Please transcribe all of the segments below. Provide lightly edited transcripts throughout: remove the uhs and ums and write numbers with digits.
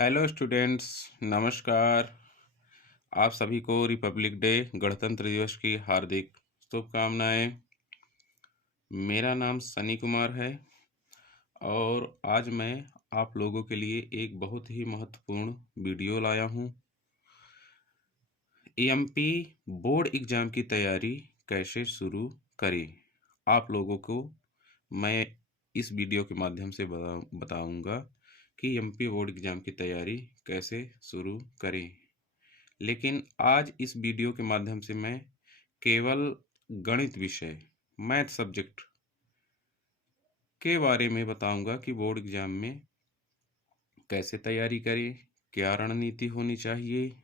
Hello students, नमस्कार। आप सभी को रिपब्लिक डे गणतंत्र दिवस की हार्दिक शुभकामनाएं। मेरा नाम सनी कुमार है और आज मैं आप लोगों के लिए एक बहुत ही महत्वपूर्ण वीडियो लाया हूं। एमपी बोर्ड एग्ज़ाम की तैयारी कैसे शुरू करें। आप लोगों को मैं इस वीडियो के माध्यम से बताऊंगा कि एमपी बोर्ड एग्ज़ाम की तैयारी कैसे शुरू करें। लेकिन आज इस वीडियो के माध्यम से मैं केवल गणित विषय मैथ सब्जेक्ट के बारे में बताऊंगा कि बोर्ड एग्ज़ाम में कैसे तैयारी करें, क्या रणनीति होनी चाहिए,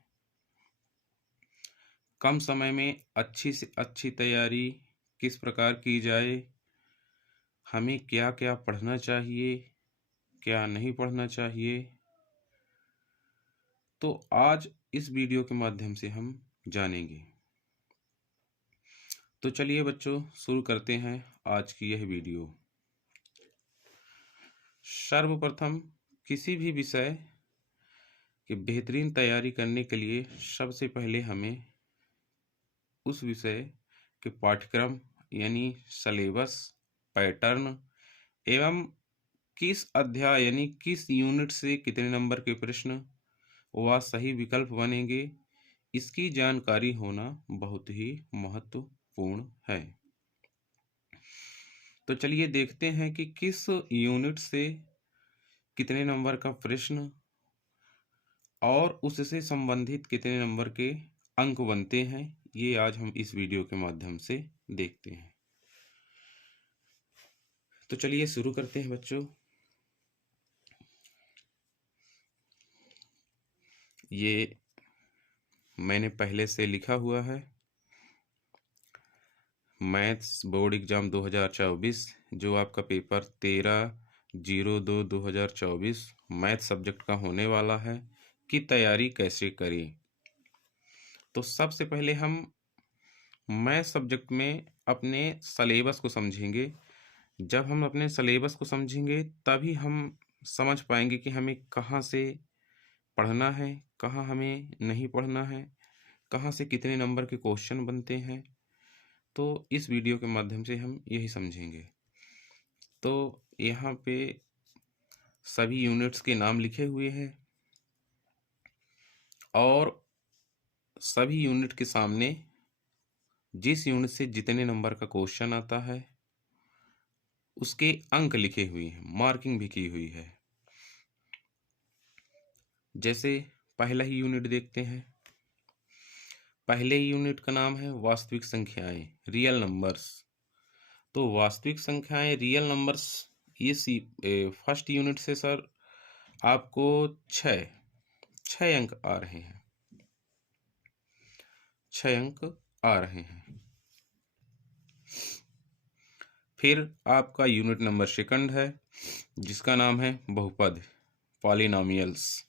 कम समय में अच्छी से अच्छी तैयारी किस प्रकार की जाए, हमें क्या क्या पढ़ना चाहिए, क्या नहीं पढ़ना चाहिए। तो आज इस वीडियो के माध्यम से हम जानेंगे। तो चलिए बच्चों, शुरू करते हैं आज की यह वीडियो। सर्वप्रथम किसी भी विषय की बेहतरीन तैयारी करने के लिए सबसे पहले हमें उस विषय के पाठ्यक्रम यानी सिलेबस, पैटर्न एवं किस अध्याय यानी किस यूनिट से कितने नंबर के प्रश्न व सही विकल्प बनेंगे, इसकी जानकारी होना बहुत ही महत्वपूर्ण है। तो चलिए देखते हैं कि किस यूनिट से कितने नंबर का प्रश्न और उससे संबंधित कितने नंबर के अंक बनते हैं, ये आज हम इस वीडियो के माध्यम से देखते हैं। तो चलिए शुरू करते हैं बच्चों। ये मैंने पहले से लिखा हुआ है मैथ्स बोर्ड एग्ज़ाम 2024, जो आपका पेपर 13/02/2024 मैथ सब्जेक्ट का होने वाला है कि तैयारी कैसे करें। तो सबसे पहले हम मैथ सब्जेक्ट में अपने सलेबस को समझेंगे। जब हम अपने सलेबस को समझेंगे तभी हम समझ पाएंगे कि हमें कहाँ से पढ़ना है, कहाँ हमें नहीं पढ़ना है, कहाँ से कितने नंबर के क्वेश्चन बनते हैं। तो इस वीडियो के माध्यम से हम यही समझेंगे। तो यहाँ पे सभी यूनिट्स के नाम लिखे हुए हैं और सभी यूनिट के सामने जिस यूनिट से जितने नंबर का क्वेश्चन आता है उसके अंक लिखे हुए हैं, मार्किंग भी की हुई है। जैसे पहला ही यूनिट देखते हैं। पहले यूनिट का नाम है वास्तविक संख्याएं, रियल नंबर्स। तो वास्तविक संख्याएं, रियल नंबर्स, ये फर्स्ट यूनिट से सर आपको छः अंक आ रहे हैं, 6 अंक आ रहे हैं। फिर आपका यूनिट नंबर सेकंड है जिसका नाम है बहुपद, पॉलिनोमियल्स।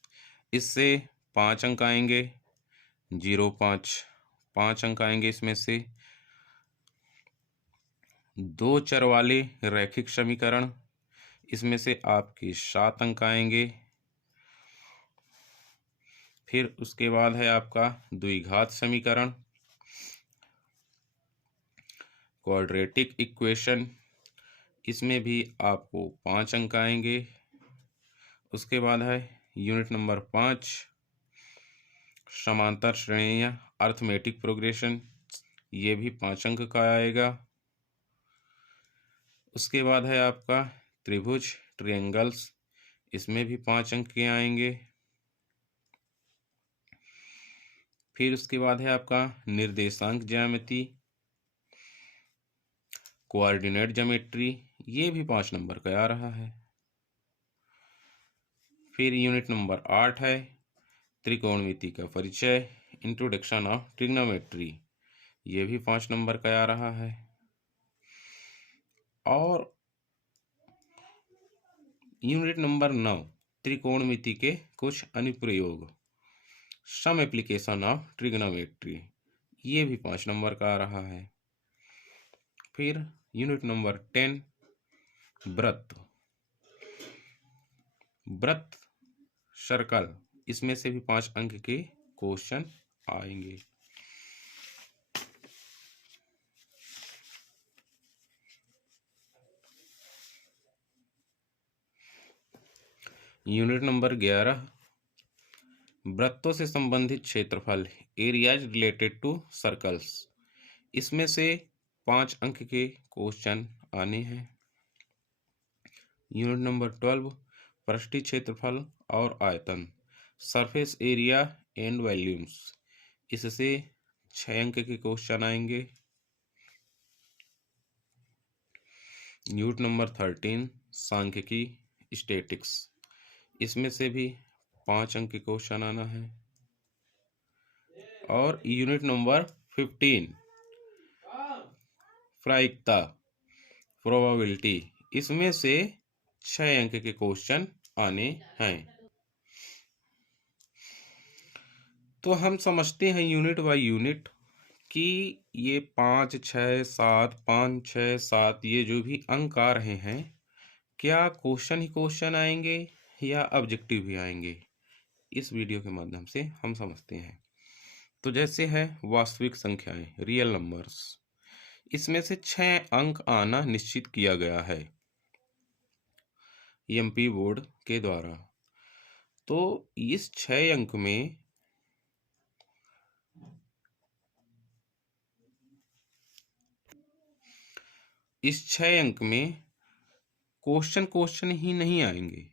इससे 5 अंक आएंगे, 5 अंक आएंगे। इसमें से 2 चर वाले रैखिक समीकरण, इसमें से आपके 7 अंक आएंगे। फिर उसके बाद है आपका द्विघात समीकरण, क्वाड्रेटिक इक्वेशन, इसमें भी आपको 5 अंक आएंगे। उसके बाद है यूनिट नंबर 5 समांतर श्रेणियाँ, अर्थमेटिक प्रोग्रेशन, ये भी 5 अंक का आएगा। उसके बाद है आपका त्रिभुज, ट्रायंगल्स, इसमें भी 5 अंक के आएंगे। फिर उसके बाद है आपका निर्देशांक ज्यामिति, कोऑर्डिनेट ज्योमेट्री, ये भी 5 नंबर का आ रहा है। फिर यूनिट नंबर 8 है त्रिकोणमिति का परिचय, इंट्रोडक्शन ऑफ ट्रिग्नोमेट्री, ये भी 5 नंबर का आ रहा है। और यूनिट नंबर 9 त्रिकोणमिति के कुछ अनुप्रयोग, सम एप्लीकेशन ऑफ ट्रिग्नोमेट्री, ये भी 5 नंबर का आ रहा है। फिर यूनिट नंबर 10 वृत्त सर्कल, इसमें से भी 5 अंक के क्वेश्चन आएंगे। यूनिट नंबर 11, वृत्तों से संबंधित क्षेत्रफल, एरियाज रिलेटेड टू सर्कल्स। इसमें से 5 अंक के क्वेश्चन आने हैं। यूनिट नंबर 12, पृष्ठीय क्षेत्रफल और आयतन, सरफेस एरिया एंड वॉल्यूम्स। इससे 6 अंक के क्वेश्चन आएंगे। यूनिट नंबर 13, सांख्यिकी स्टैटिक्स। इसमें से भी 5 अंक के क्वेश्चन आना है। और यूनिट नंबर 15, प्रायिकता प्रोबेबिलिटी। इसमें से 6 अंक के क्वेश्चन आने हैं। तो हम समझते हैं यूनिट बाय यूनिट कि ये 5, 6, 7, 5, 6, 7 ये जो भी अंक आ रहे हैं, क्या क्वेश्चन ही क्वेश्चन आएंगे या ऑब्जेक्टिव भी आएंगे, इस वीडियो के माध्यम से हम समझते हैं। तो जैसे है वास्तविक संख्याएं, रियल नंबर्स, इसमें से 6 अंक आना निश्चित किया गया है एमपी बोर्ड के द्वारा। तो इस 6 अंक में क्वेश्चन ही नहीं आएंगे।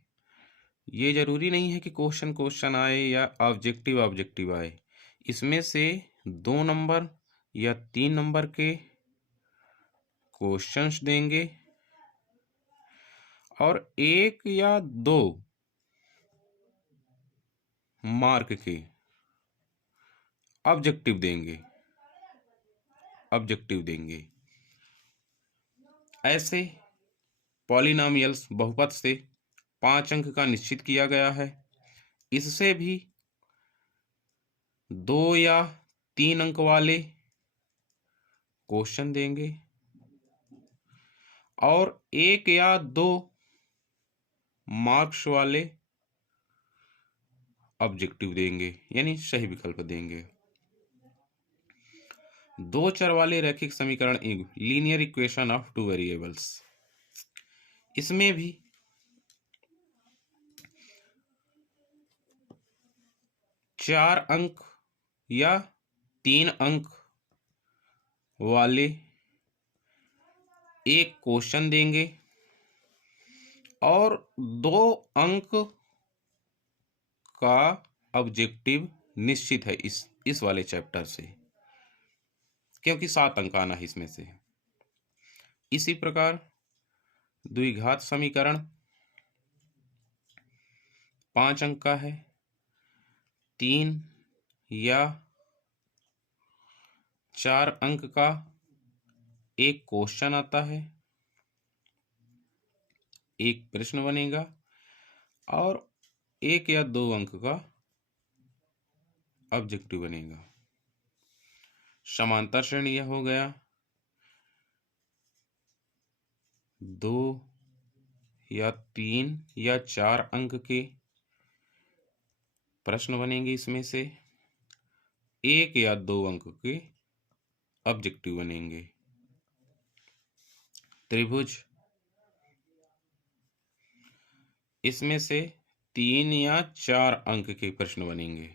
ये जरूरी नहीं है कि क्वेश्चन आए या ऑब्जेक्टिव आए। इसमें से 2 नंबर या 3 नंबर के क्वेश्चंस देंगे और 1 या 2 मार्क के ऑब्जेक्टिव देंगे। ऐसे पॉलिनॉमियल्स, बहुपद से 5 अंक का निश्चित किया गया है। इससे भी 2 या 3 अंक वाले क्वेश्चन देंगे और 1 या 2 मार्क्स वाले ऑब्जेक्टिव देंगे, यानी सही विकल्प देंगे। 2 चर वाले रैखिक समीकरण, लीनियर इक्वेशन ऑफ 2 वेरिएबल्स। इसमें भी 4 अंक या 3 अंक वाले एक क्वेश्चन देंगे और 2 अंक का ऑब्जेक्टिव निश्चित है इस वाले चैप्टर से, क्योंकि 7 अंक आना है इसमें से। इसी प्रकार द्विघात समीकरण 5 अंक का है, 3 या 4 अंक का एक क्वेश्चन आता है, एक प्रश्न बनेगा और 1 या 2 अंक का ऑब्जेक्टिव बनेगा। समांतर श्रेणी यह हो गया, 2 या 3 या 4 अंक के प्रश्न बनेंगे। इसमें से 1 या 2 अंक के ऑब्जेक्टिव बनेंगे। त्रिभुज, इसमें से 3 या 4 अंक के प्रश्न बनेंगे,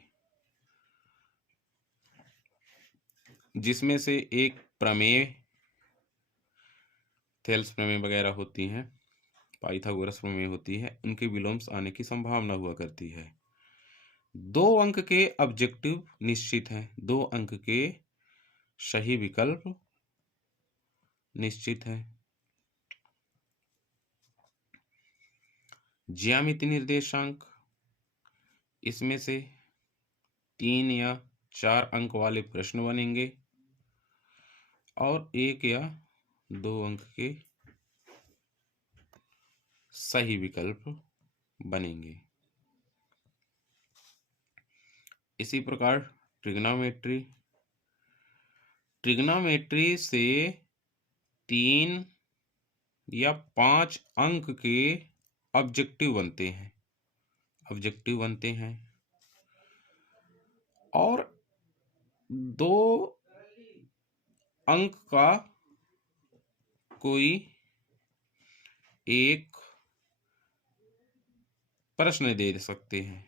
जिसमें से एक प्रमेय, थेल्स प्रमेय वगैरह होती हैं, पाइथागोरस प्रमेय होती है, उनके विलोम्स आने की संभावना हुआ करती है। 2 अंक के ऑब्जेक्टिव निश्चित है, 2 अंक के सही विकल्प निश्चित है। ज्यामिति निर्देशांक, इसमें से 3 या 4 अंक वाले प्रश्न बनेंगे और 1 या 2 अंक के सही विकल्प बनेंगे। इसी प्रकार ट्रिग्नोमेट्री से 3 या 5 अंक के ऑब्जेक्टिव बनते हैं ऑब्जेक्टिव बनते हैं और 2 अंक का कोई एक प्रश्न दे सकते हैं,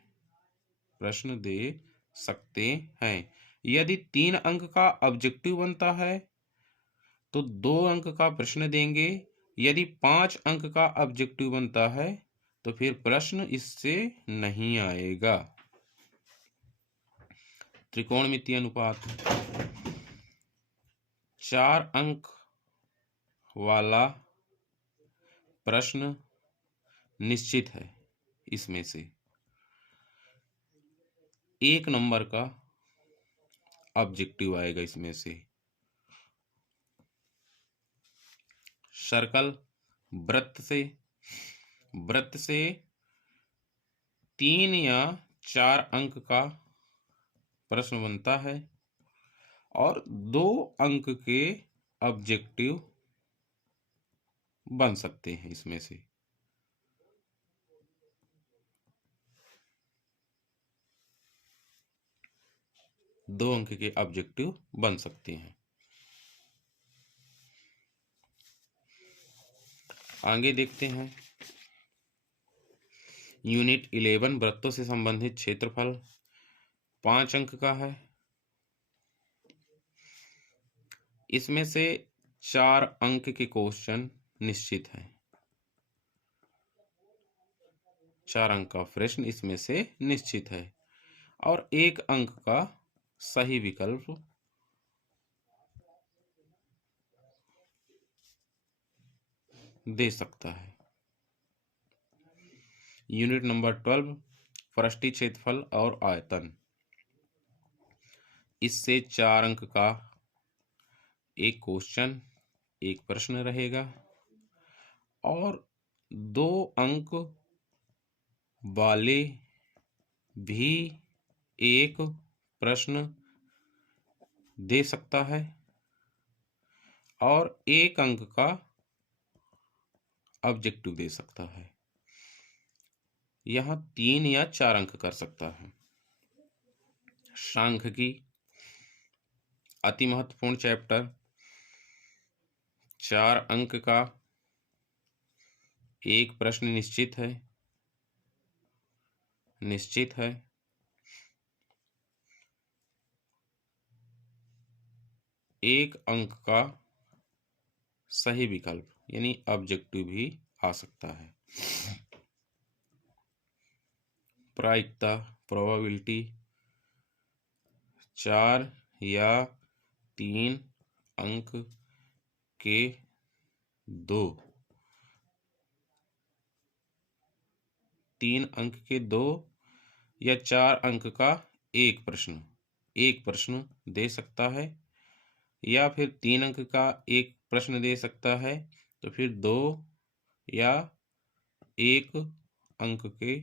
प्रश्न दे सकते हैं। यदि 3 अंक का ऑब्जेक्टिव बनता है तो 2 अंक का प्रश्न देंगे। यदि 5 अंक का ऑब्जेक्टिव बनता है तो फिर प्रश्न इससे नहीं आएगा। त्रिकोणमितीय अनुपात 4 अंक वाला प्रश्न निश्चित है, इसमें से 1 नंबर का ऑब्जेक्टिव आएगा। इसमें से सर्कल वृत्त से 3 या 4 अंक का प्रश्न बनता है और 2 अंक के ऑब्जेक्टिव बन सकते हैं। इसमें से दो अंक के ऑब्जेक्टिव बन सकते हैं। आगे देखते हैं यूनिट 11 वृत्तों से संबंधित क्षेत्रफल 5 अंक का है। इसमें से 4 अंक के क्वेश्चन निश्चित हैं, 4 अंक का प्रश्न इसमें से निश्चित है और 1 अंक का सही विकल्प दे सकता है। यूनिट नंबर 12 पृष्ठीय क्षेत्रफल और आयतन, इससे 4 अंक का एक क्वेश्चन, एक प्रश्न रहेगा और 2 अंक वाले भी एक प्रश्न दे सकता है और 1 अंक का ऑब्जेक्टिव दे सकता है। यहाँ 3 या 4 अंक कर सकता है। सांख्यिकी अति महत्वपूर्ण चैप्टर, 4 अंक का एक प्रश्न निश्चित है, 1 अंक का सही विकल्प यानी ऑब्जेक्टिव भी आ सकता है। प्रायिकता प्रोबेबिलिटी 4 या 3 अंक के 2 या 4 अंक का एक प्रश्न दे सकता है या फिर 3 अंक का एक प्रश्न दे सकता है तो फिर 2 या 1 अंक के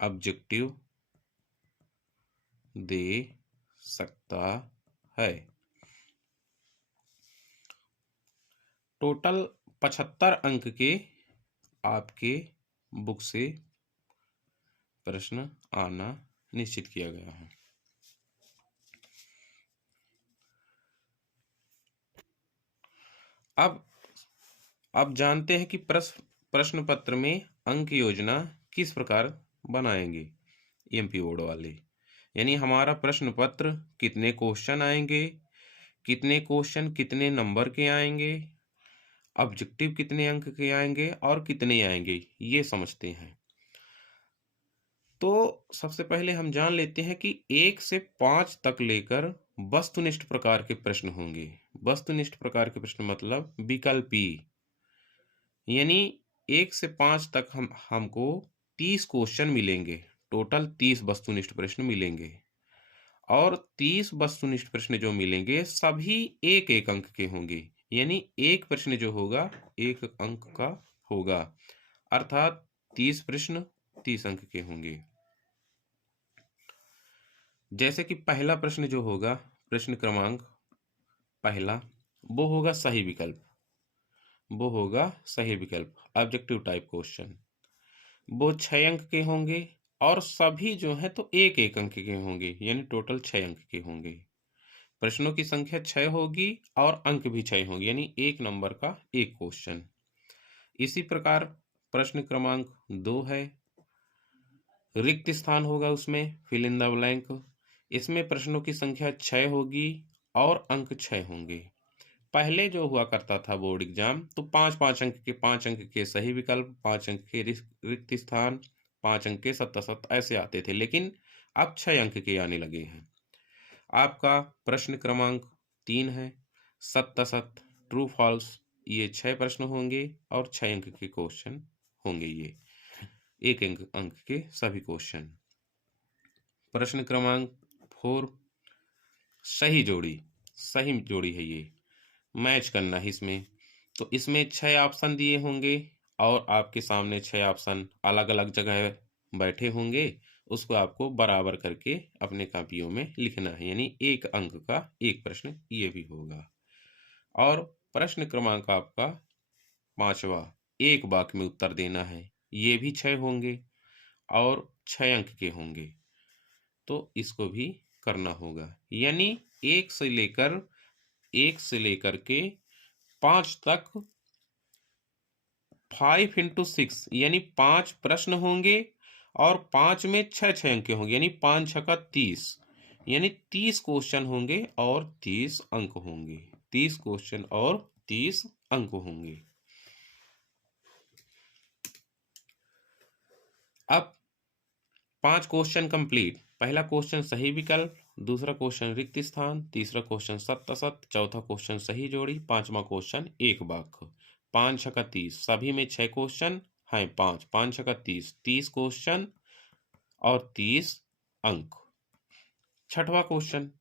ऑब्जेक्टिव दे सकता है। टोटल 75 अंक के आपके बुक से प्रश्न आना निश्चित किया गया है। अब जानते हैं कि प्रश्न पत्र में अंक योजना किस प्रकार बनाएंगे। एमपी बोर्ड वाले यानी हमारा प्रश्न पत्र कितने क्वेश्चन आएंगे, कितने क्वेश्चन कितने नंबर के आएंगे, ऑब्जेक्टिव कितने अंक के आएंगे और कितने आएंगे, ये समझते हैं। तो सबसे पहले हम जान लेते हैं कि 1 से 5 तक लेकर वस्तुनिष्ठ प्रकार के प्रश्न होंगे। वस्तुनिष्ठ प्रकार के प्रश्न मतलब विकल्पी, यानी 1 से 5 तक हमको 30 क्वेश्चन मिलेंगे। टोटल 30 वस्तुनिष्ठ प्रश्न मिलेंगे और 30 वस्तुनिष्ठ प्रश्न जो मिलेंगे सभी 1-1 अंक के होंगे, यानी एक प्रश्न जो होगा 1 अंक का होगा, अर्थात 30 प्रश्न 30 अंक के होंगे। जैसे कि पहला प्रश्न जो होगा, प्रश्न क्रमांक पहला, वो होगा सही विकल्प, ऑब्जेक्टिव टाइप क्वेश्चन। वो 6 अंक के होंगे और सभी जो हैं तो 1-1 अंक के होंगे, यानी टोटल 6 अंक के होंगे। प्रश्नों की संख्या 6 होगी और अंक भी 6 होंगे, यानी 1 नंबर का 1 क्वेश्चन। इसी प्रकार प्रश्न क्रमांक 2 है, रिक्त स्थान होगा उसमें फिल इन द ब्लैंक। इसमें प्रश्नों की संख्या 6 होगी और अंक 6 होंगे। पहले जो हुआ करता था बोर्ड एग्जाम, तो 5-5 अंक के 5 अंक के सही विकल्प, 5 अंक के रिक्त स्थान, 5 अंक के सत्ता ऐसे आते थे, लेकिन अब 6 अंक के आने लगे हैं। आपका प्रश्न क्रमांक 3 है, सत्ता ट्रू फॉल्स। ये 6 प्रश्न होंगे और 6 अंक के क्वेश्चन होंगे, ये 1 अंक के सभी क्वेश्चन। प्रश्न क्रमांक 4, सही जोड़ी है, ये मैच करना है इसमें। तो इसमें 6 ऑप्शन दिए होंगे और आपके सामने 6 ऑप्शन अलग अलग जगह बैठे होंगे, उसको आपको बराबर करके अपने कापियों में लिखना है, यानी 1 अंक का 1 प्रश्न ये भी होगा। और प्रश्न क्रमांक आपका 5वां, 1 वाक्य में उत्तर देना है, ये भी 6 होंगे और 6 अंक के होंगे, तो इसको भी करना होगा। यानी 1 से लेकर के 5 तक 5 × 6 यानी 5 प्रश्न होंगे और 5 में 6 अंक के होंगे, यानी 5 × 6 = 30, यानी 30 क्वेश्चन होंगे और 30 अंक होंगे। 30 क्वेश्चन और 30 अंक होंगे। अब 5 क्वेश्चन कंप्लीट। पहला क्वेश्चन सही विकल्प, दूसरा क्वेश्चन रिक्त स्थान, तीसरा क्वेश्चन सत्ता, चौथा क्वेश्चन सही जोड़ी, 5वां क्वेश्चन 1 वाक्य। 5 × 6 = 30, सभी में 6 क्वेश्चन हैं। 5 × 6 = 30, 30 क्वेश्चन और 30 अंक। छठवां क्वेश्चन,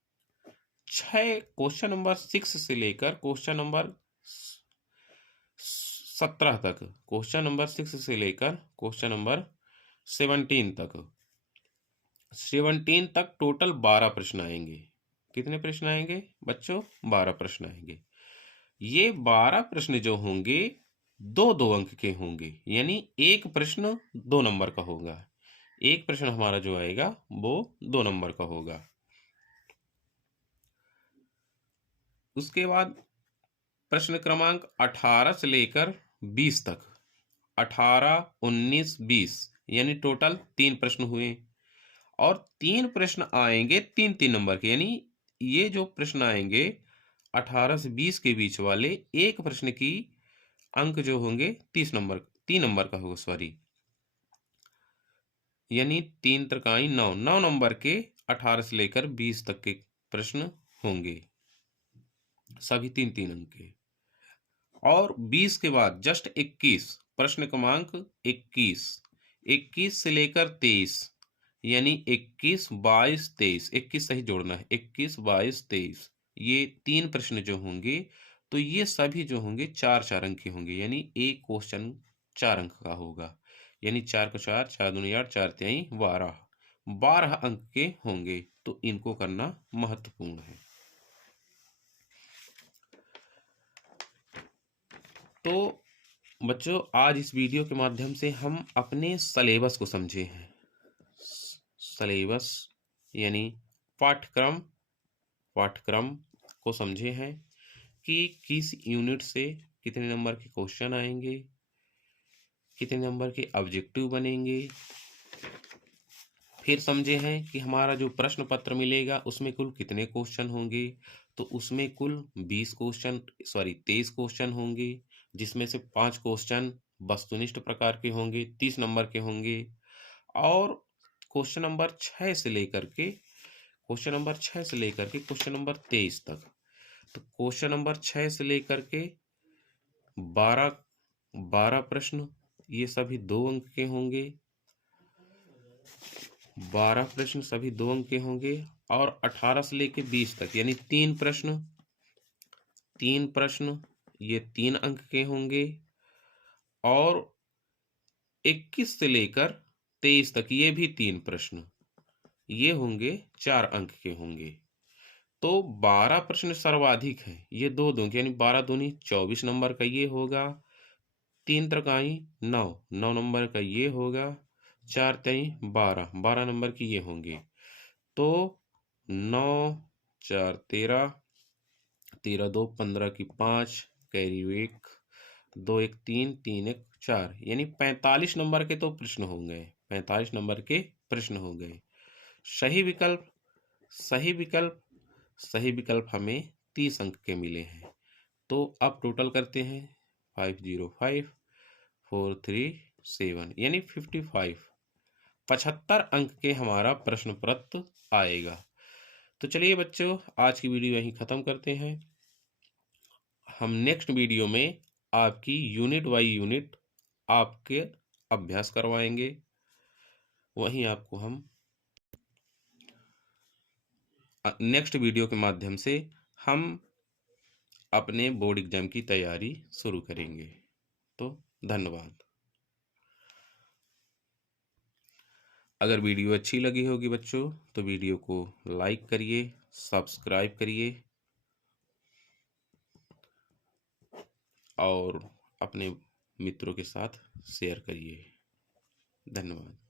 6 क्वेश्चन नंबर 6 से लेकर क्वेश्चन नंबर 17 तक, क्वेश्चन नंबर 6 से लेकर क्वेश्चन नंबर 17 तक, 17 तक टोटल 12 प्रश्न आएंगे। कितने प्रश्न आएंगे बच्चों? 12 प्रश्न आएंगे। ये 12 प्रश्न जो होंगे 2-2 अंक के होंगे, यानी एक प्रश्न 2 नंबर का होगा। एक प्रश्न हमारा जो आएगा वो 2 नंबर का होगा। उसके बाद प्रश्न क्रमांक 18 से लेकर 20 तक, 18, 19, 20, यानी टोटल 3 प्रश्न हुए और 3 प्रश्न आएंगे 3-3 नंबर के, यानी ये जो प्रश्न आएंगे 18 से 20 के बीच वाले, एक प्रश्न की अंक जो होंगे 3 नंबर का होगा, सॉरी, यानी 3 त्रिकाई 9 नंबर के 18 से लेकर 20 तक के प्रश्न होंगे, सभी 3-3 अंक के। और 20 के बाद जस्ट 21, प्रश्न क्रमांक 21 से लेकर 23, यानी 21, 22, 23, 21 सही जोड़ना है, 21, 22, 23, ये 3 प्रश्न जो होंगे तो ये सभी जो होंगे 4-4 अंक के होंगे, यानी एक क्वेश्चन 4 अंक का होगा, यानी 4 को 4, 4 दूनी 8, 4 तिहाई 12 अंक के होंगे। तो इनको करना महत्वपूर्ण है। तो बच्चों, आज इस वीडियो के माध्यम से हम अपने सिलेबस को समझे हैं। सिलेबस यानी पाठ्यक्रम को समझे हैं कि किस यूनिट से कितने नंबर के क्वेश्चन आएंगे, कितने नंबर के ऑब्जेक्टिव बनेंगे। फिर समझे हैं कि हमारा जो प्रश्न पत्र मिलेगा उसमें कुल कितने क्वेश्चन होंगे, तो उसमें कुल 23 क्वेश्चन होंगे, जिसमें से 5 क्वेश्चन वस्तुनिष्ठ प्रकार के होंगे, 30 नंबर के होंगे। और क्वेश्चन नंबर 6 से लेकर के क्वेश्चन नंबर 23 तक, तो क्वेश्चन नंबर 6 से लेकर के 12 प्रश्न, ये सभी 2 अंक के होंगे। 12 प्रश्न सभी 2 अंक के होंगे। और 18 से लेकर 20 तक, यानी 3 प्रश्न ये 3 अंक के होंगे। और 21 से लेकर 23 तक ये भी 3 प्रश्न, ये होंगे 4 अंक के होंगे। तो 12 प्रश्न सर्वाधिक है, ये 2 अंक, यानी 12 दूनी 24 नंबर का ये होगा। 3 त्रिकाई 9, 9 नंबर का ये होगा, 4 तेई 12, 12 नंबर की ये होंगे। तो 9 4 13, 13 2 15 की 5, कैरी 1, 2 1 3, 3 1 4, यानी 45 नंबर के तो प्रश्न हो गए, 45 नंबर के प्रश्न हो गए। सही विकल्प, सही विकल्प, सही विकल्प हमें 30 अंक के मिले हैं। तो अब टोटल करते हैं, 505 437, यानी 55, 75 अंक के हमारा प्रश्न पत्र आएगा। तो चलिए बच्चों, आज की वीडियो यहीं ख़त्म करते हैं। हम नेक्स्ट वीडियो में आपकी यूनिट बाई यूनिट आपके अभ्यास करवाएंगे। वहीं आपको हम नेक्स्ट वीडियो के माध्यम से हम अपने बोर्ड एग्जाम की तैयारी शुरू करेंगे। तो धन्यवाद। अगर वीडियो अच्छी लगी होगी बच्चों, तो वीडियो को लाइक करिए, सब्सक्राइब करिए और अपने मित्रों के साथ शेयर करिए। धन्यवाद।